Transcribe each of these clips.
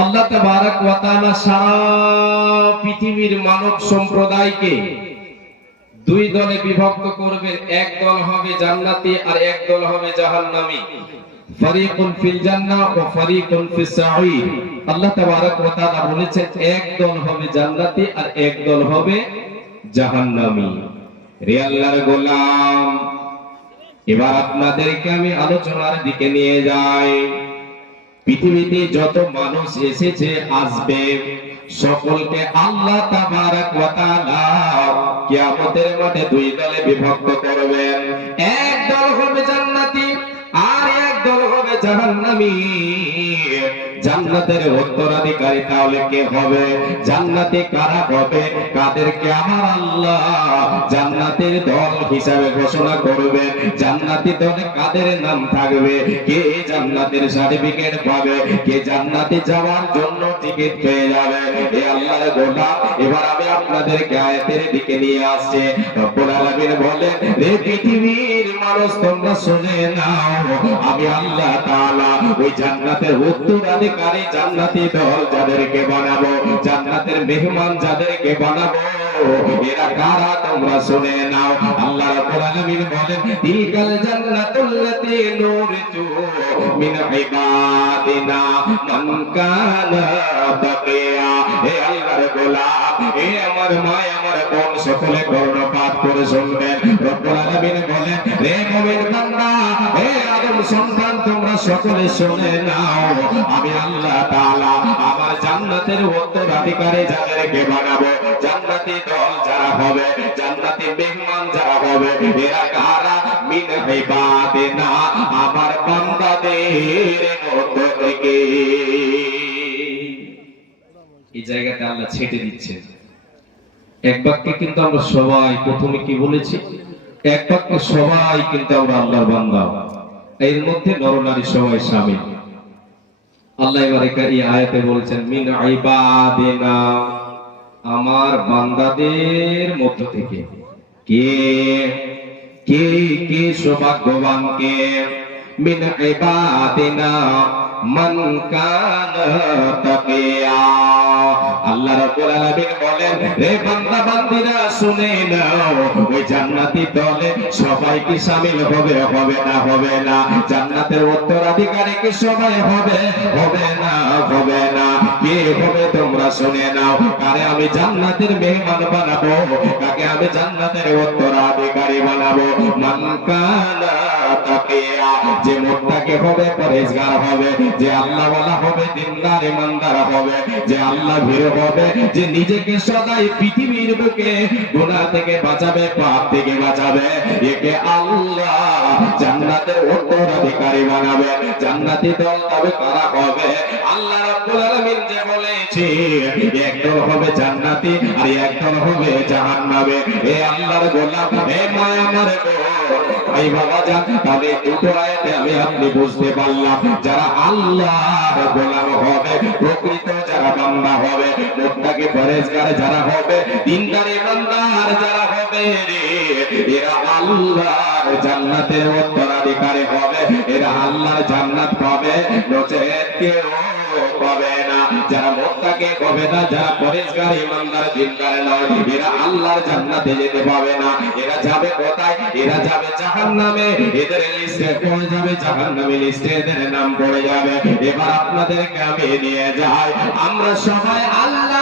আল্লাহ তাবারাক ওয়া তাআলা সারা পৃথিবীর মানব সম্প্রদায়কে দুই দলে বিভক্ত করবেন এক দল হবে জান্নাতি আর এক দল হবে জাহান্নামী। ফারিকুন ফিল জান্নাহ ওয়া ফারিকুন ফিস সাঈর। আল্লাহ তাবারাক ওয়া তাআলা বলেছেন, এক দল হবে জান্নাতি আর এক দল হবে জাহান্নামী। রে আল্লাহর গোলাম, এবার আপনাদেরকে আমি আলোচনার দিকে নিয়ে যাই। পৃথিবীতে যত মানুষ এসেছে, আসবে। সকলকে আল্লাহ তাবারাক ওয়া মাঠে দুই দলে বিভক্ত করবেন। এক দল হবে জান্নাতি আর এক দল হবে জাহান্নামী। জান্নাতের উত্তরাধিকারী তাহলে কে হবে? জান্নাতে কারা হবে? কাদেরকে আমার আল্লাহ জান্নাতের দল হিসাবে ঘোষণা করবে। জান্নাতি দলে কাদের নাম থাকবে? কে জান্নাতের সার্টিফিকেট পাবে? কে জান্নাতে যাওয়ার জন্য যাবে এ আল্লাহর এবার আমি আপনাদেরকে আয়াতের দিকে নিয়ে আসছে। রব্বুল আলামিন বলেন, রে পৃথিবীর মানুষ, তোমরা শুনে নাও, আমি আল্লাহ তাআলা ওই জান্নাতের উত্তরাধিকারী, জান্নাতি দল যাদেরকে বানাবো, জান্নাতের মেহমান যাদেরকে বানাবো এরা কারা তোমরা শুনে নাও? আল্লাহ রাব্বুল আলামিন বলেন, তিলকাল জান্নাতুল্লাতী নুরজু মিন ইবাদিনা মান কানা তাকিয়া হে আল্লাহর গোলাম হে আমার মা আমার বোন, সকলে কর্ণপাত করে শুনবেন। রব্বুল আলামিন বলেন হে মুমিন বান্দা, হে আদম সন্তান তোমরা সকলে শুনে নাও। আমি আল্লাহ তাআলা আমার জান্নাতের উত্তরাধিকারী যাদেরকে বানাবো, জান্নাতি দল যারা হবে, জান্নাতি মেহমান যারা হবে, এরা কারা? মিন ইবাদিনা আমার বান্দাদের মধ্যে থেকে। এই জায়গাতে আল্লাহ ছেটে দিচ্ছেন এক বাক্যে কিন্তু আমরা সবাই প্রথমে কি বলেছি? এক বাক্যে সবাই কিন্তু আমরা আল্লাহর বান্দা। এর মধ্যে নরনারী সবাই স্বামী। আল্লাহ এবার একা- এই আয়াতে বলছেন, মিন ইবাদিনা আমার বান্দাদের মধ্য থেকে। কে? কে? কে সৌভাগ্যবান? কে? মিন ইবাদিনা। মান কানা তাকিয়া। আল্লাহ রাব্বুল আলামিন বলেন, হে বান্দা, বান্দিরা, শুনে নাও, ওই জান্নাতি দলে সবাই কি শামিল হবে হবে না হবে না? জান্নাতের উত্তরাধিকারী কি সবাই হবে হবে না হবে না? কে হবে তোমরা শুনে নাও। কারে আমি জান্নাতের মেহমান বানাবো? কাকে আমি জান্নাতের উত্তরাধিকারী বানাবো? মান কানা তাকিয়া যে মুত্তাকি হবে পরেজগার হবে। যে আল্লাহ ওয়ালা হবে, দিনদার, ইমানদার হবে। যে আল্লাহ ভীরু হবে, যে নিজেকে সদাই পৃথিবীর বুকে গুনাহ থেকে বাঁচাবে, পাপ থেকে বাঁচাবে। একে আল্লাহ জান্নাতের উত্তরাধিকারী বানাবে। জান্নাতি দল তবে কারা হবে? আল্লাহ রাব্বুল যে বলেছে একদল হবে জান্নাতি আর একদল হবে জাহান্নামে। এ আল্লাহর গোলাম, এ মায়া আমার ভাই বাবা যান তবে দুটো আয়াতে আমি আপনি বুঝতে পারলাম। যারা আল্লাহর গোলাম হবে, প্রকৃত যারা বান্দা হবে মুত্তাকি পরেজগার যারা হবে, দিনদার ইমানদার যারা হবে এরা আল্লাহর জান্নাতের উত্তরাধিকারী হবে, এরা আল্লাহর জান্নাত পাবে। নচেত কেউ হবে না, যারা পরেশগার, ইমানদার, দিনদার নয়, এরা আল্লাহর জান্নাতে যেতে পাবে না। এরা যাবে কোথায়? এরা যাবে জাহান্নামে। এদের লিস্টে পড়ে যাবে, জাহান্নামে লিস্টে এদের নাম পড়ে যাবে। এবার আপনাদেরকে আমি নিয়ে যাই। আমরা সবাই আল্লাহর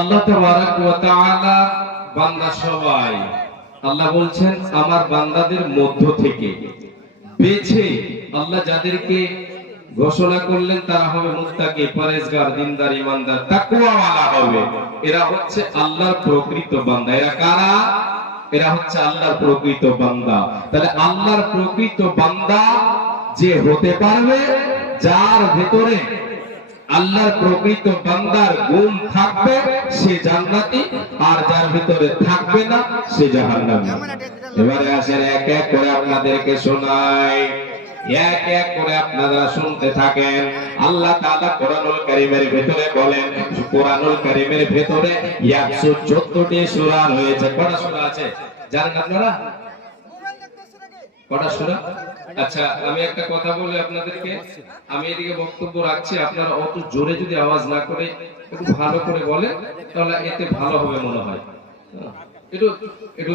আল্লাহ তাবারাক ওয়া তাআলা বান্দা সবাই। আল্লাহ বলছেন, আমার বান্দাদের মধ্য থেকে বেছে আল্লাহ যাদেরকে ঘোষণা করলেন, তারা হবে মুত্তাকি, পরেজগার, দিনদার, ইমানদার, তাকওয়াওয়ালা হবে। এরা হচ্ছে আল্লাহর প্রকৃত বান্দা। এরা কারা? এরা হচ্ছে আল্লাহর প্রকৃত বান্দা। তাহলে আল্লাহর প্রকৃত বান্দা যে হতে পারবে, যার ভেতরে আল্লাহর প্রকৃত বান্দার গুণ থাকবে, সে জান্নাতি, আর যার ভিতরে থাকবে না, সে জাহান্নামী। এবারে আসেন এক এক করে আপনাদেরকে শোনাই। এক এক করে আপনারা শুনতে থাকেন। আল্লাহ তাআলা কোরআনুল কারীমের ভিতরে বলেন, কোরআনুল কারীমের ভিতরে 114টি সূরা রয়েছে। কটা সূরা আছে? জানেন আপনারা? কটা সূরা? আচ্ছা আমি একটা কথা বলি আপনাদেরকে। আমি এদিকে বক্তব্য রাখছি আপনারা অত জোরে যদি আওয়াজ না করে একটু ভালো করে বলেন তাহলে এতে ভালো হবে মনে হয়। হ্যাঁ, একটু একটু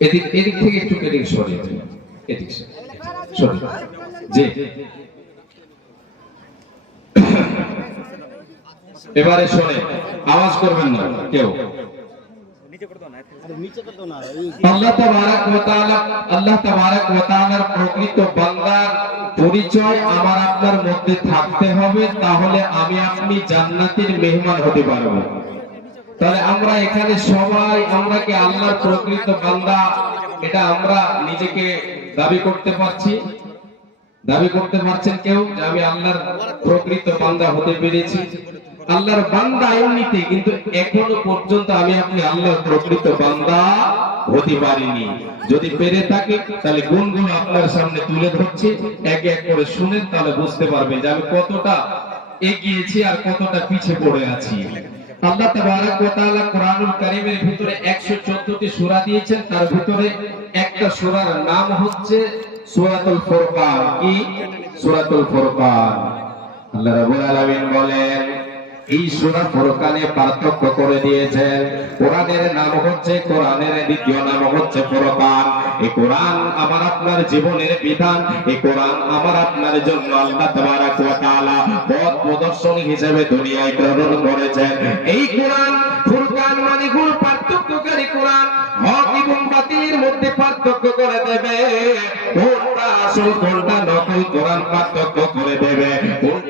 এদিক এদিক থেকে একটু এদিক সরিয়ে। এদিক সরিয়ে জি। এবারে শোনে আওয়াজ করবেন না কেউ। আল্লাহ তাবারক ওয়া তাআলা আল্লাহ তাবারক ওয়া তাআলার প্রকৃত বান্দার পরিচয় আমার আপনার মধ্যে থাকতে হবে তাহলে আমি আপনি জান্নাতের মেহমান হতে পারব। তাহলে আমরা এখানে সবাই আমরা কি আল্লাহর প্রকৃত বান্দা? এটা আমরা নিজেকে দাবি করতে পারছি। দাবি করতে পারছেন কেউ যে আমি আল্লাহর প্রকৃত বান্দা হতে পেরেছি? আল্লাহর বান্দা এমনিতে কিন্তু এখনও পর্যন্ত আমি আপনি আল্লাহর প্রকৃত বান্দা হতে পারিনি। যদি পেরে থাকি, তাহলে গুণগুলো আপনার সামনে তুলে ধরছি। এক এক করে শুনেন, তাহলে বুঝতে পারবেন যে আমি কতটা এগিয়েছি আর কতটা পিছে পড়ে আছি। আল্লাহ তাবারক ওয়া তাআলা কোরআনুল কারীমের ভিতরে 114টি সূরা দিয়েছেন। তার ভিতরে একটা সূরার নাম হচ্ছে সূরাতুল ফুরকান। কি? সূরাতুল ফুরকান। আল্লাহ রাব্বুল আলামিন বলেন এই সূরা ফুরকানে পার্থক্য করে দিয়েছেন। কোরআনের নাম হচ্ছে, কোরআনের দ্বিতীয় নাম হচ্ছে ফুরকান এই কোরআন আমার আপনার জীবনের বিধান, এই কোরআন আমার আপনার জন্য আল্লাহ তাবারক ওয়া পথ প্রদর্শন হিসেবে দুনিয়ায় প্রেরণ করেছেন। এই কোরআন ফুরকান মানে গুণ পার্থক্যকারী কোরআন। হক এবং বাতিলের মধ্যে পার্থক্য করে দেবে। কোনটা আসল কোনটা নকল কোরআন পার্থক্য করে দেবে।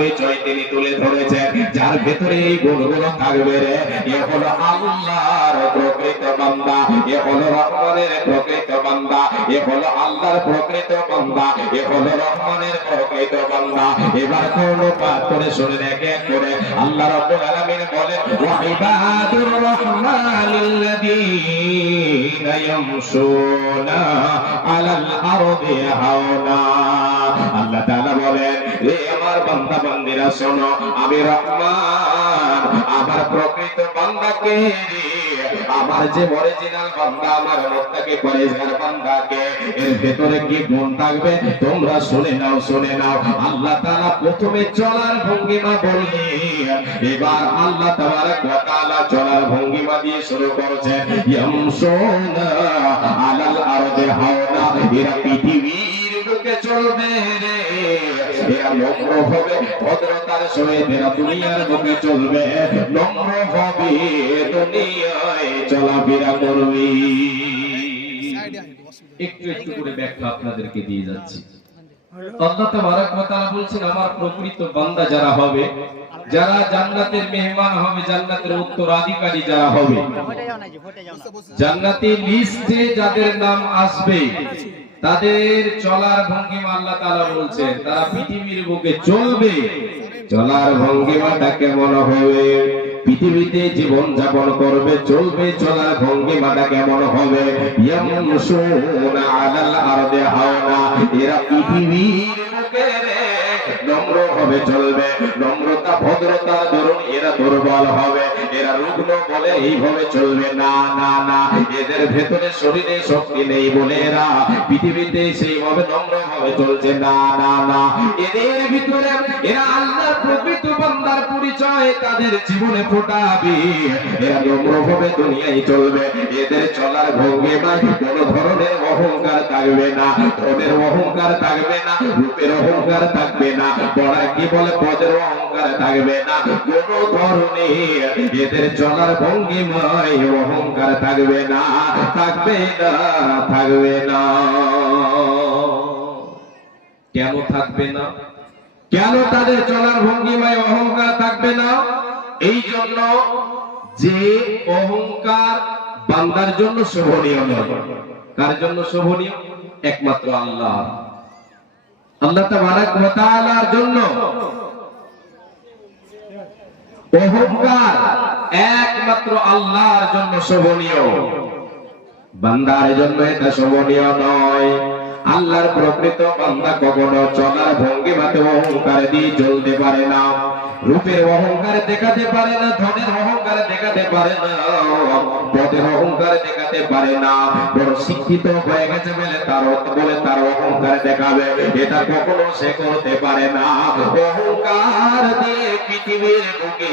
পরিচয় তিনি তুলে ধরেছেন। যার ভেতরে এই গুণগুলো থাকবে রে, এ হলো আল্লাহর প্রকৃত বান্দা, এ হলো রহমানের প্রকৃত বান্দা, এ হলো আল্লাহর প্রকৃত বান্দা, এ হলো রহমানের প্রকৃত বান্দা। এবার কোন পাঠ করে শুনে এক করে। আল্লাহ রাব্বুল আলামিন বলেন, ওয়া রাহমানিল্লাযীনা ইয়ামশুনা আলাল আরদি হাওনা। রে আমার বান্দা শোনো, আমি রহমান, আমার প্রকৃত আমার যে অরিজিনাল বান্দা, আমার বান্দাকে, এর ভেতরে কি গুণ থাকবে? তোমরা শুনে নাও শুনে নাও। আল্লাহ তাআলা প্রথমে চলার ভঙ্গিমা বললেন, এবার আল্লাহ তাবারক তাআলা চলার ভঙ্গিমা দিয়ে শুরু করেছেন। ইয়ামশুনা আলাল আরদি হাওনা এরা পৃথিবীর বুকে চলবে রে। নম্র হবে ভদ্রতার সহিত দুনিয়ার লোকে চলবে। নম্র হবে দুনিয়ায় চলাফেরা করবে। একটু একটু করে ব্যাখ্যা আপনাদেরকে দিয়ে যাচ্ছি। আল্লাহ তাবারক ওয়া তাআলা বলছেন আমার প্রকৃত বান্দা যারা হবে যারা জান্নাতের মেহমান হবে জান্নাতের উত্তরাধিকারী যারা হবে জান্নাতি লিস্টে যাদের নাম আসবে তাদের চলার ভঙ্গিমা আল্লাহ তাআলা বলছেন তারা পৃথিবীর বুকে চলবে চলার ভঙ্গিমাটা কেমন হবে। পৃথিবীতে জীবন যাপন করবে চলবে চলার ভঙ্গিমাটা কেমন হবে? এরা পৃথিবীর নম্র হবে চলবে, নম্রতা, ভদ্রতা ধরুন, এরা দুর্বল হবে, এরা রুগ্ন বলে এইভাবে চলবে। না না না, এদের ভেতরে শরীরে শক্তি নেই বলে এরা পৃথিবীতে সেইভাবে নম্র ভাবে চলছে। না না না, এদের ভিতরে এরা আল্লাহর প্রকৃত বান্দার পরিচয় তাদের জীবনে ফোটাবে। এরা নম্র ভাবে দুনিয়ায় চলবে, এদের চলার ভঙ্গিমায় কোন ধরনের অহংকার থাকবে না ধনের অহংকার থাকবে না, রূপের অহংকার থাকবে না। চলার অহংকার থাকবে না থাকবে না থাকবে না। কেন থাকবে না? কেন তাদের চলার ভঙ্গিমায় অহংকার থাকবে না? এই জন্য যে অহংকার বান্দার জন্য শোভনীয় নয়। কার জন্য শোভনীয়? একমাত্র আল্লাহ। আল্লাহ তাআলার জন্য অহংকার একমাত্র আল্লাহর জন্য শোভনীয়। বান্দার জন্য এটা শোভনীয় নয়। আল্লাহর প্রকৃত বান্দা কখনো চলার ভঙ্গি মাতে অহংকার দিয়ে চলতে পারে না। রূপের অহংকার দেখাতে পারে না, ধনের অহংকার দেখাতে পারে না পদের অহংকার দেখাতে পারে না। বড় শিক্ষিত হয়ে গেছে বলে তার বলে তার অহংকার দেখাবে। এটা কখনো সে করতে পারে না। অহংকার দিয়ে পৃথিবীর বুকে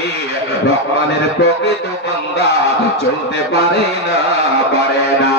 রহমানের প্রকৃত বান্দা চলতে পারে না পারে না।